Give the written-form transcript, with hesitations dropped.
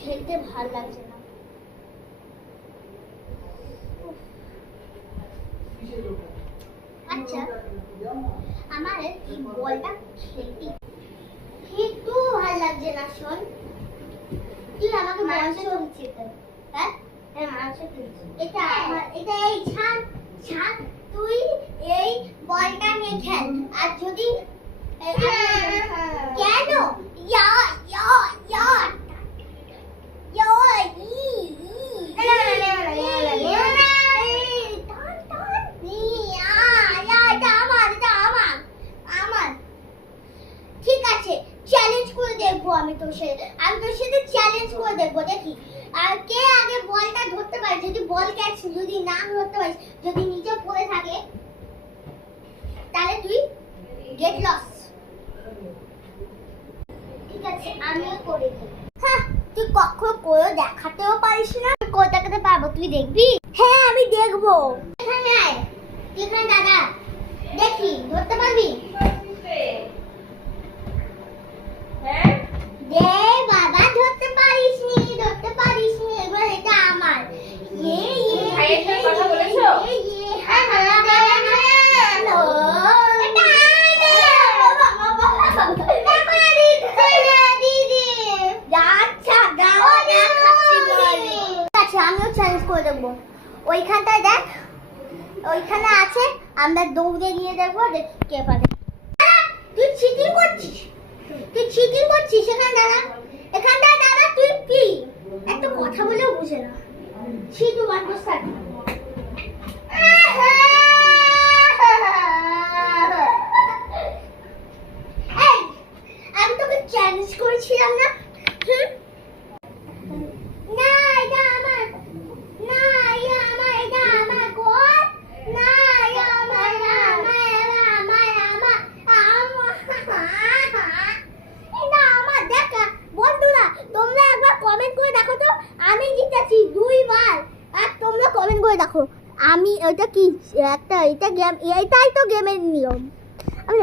খেলতে ভালো লাগছে না। আচ্ছা আমার এই বলটা খেলতে একটু ভালো লাগছে না। শোন তুই আমাকে মাংস দিচ্ছিস, হ্যাঁ মাংস দিচ্ছিস, এটা আমার, এটা এই ছাড় ছাড়, তুই এই বলটা নিয়ে খেল। আর যদি কেন ইয়া ইয়া ইয়া ইয়া ঠিক আছে, চ্যালেঞ্জ করে দেখবো। আমি তোর সাথে চ্যালেঞ্জ করে দেখবো, দেখি আর কে আগে বলটা ধরতে পারে। যদি বল ক্যাচ যদি না ধরতে পারিস, যদি নিচে পড়ে থাকে, তাহলে তুই গেট লস। ঠিক আছে, আমিও করে দেব। হ্যাঁ, তুই কখনো করে দেখাতেও পারিস না। করে দেখাতে পারবো, তুই দেখবি? হ্যাঁ আমি দেখবো। এখানে আয়, এখানে দাদা, দেখি ধরতে পারবি? দে বাবা, ধরতে পারিসনি, ধরতে পারিসনি। এবার এটা আমার। ভাইয়ের সাথে কথা বলেছো? আমিও চ্যালেঞ্জ করে দেখবো। ওইখানটায় দেখ, ওইখানে আছে, আমরা দৌড়ে গিয়ে দেখবো কে পারে। তুই চিটিং করছিস, তুই চিটিং করছিস। এখানটায় দাদা, তুই কি একটা কথা বলেও বুঝে না। ছিটু মাস্টার, এই আমি তোকে চ্যালেঞ্জ করেছিলাম না? না এটা আমার, না এটা আমার, এটা আমার গোল। না এটা আমার, এটা আমার। দেখ বন্ধুরা, তোমরা একবার কমেন্ট করে দেখো তো আমি জিতেছি 2 বার। আর তোমরা কমেন্ট করে দেখো আমি ওইটা কি একটা, এটা গেম, এটাই তো গেমের নিয়ম। আমি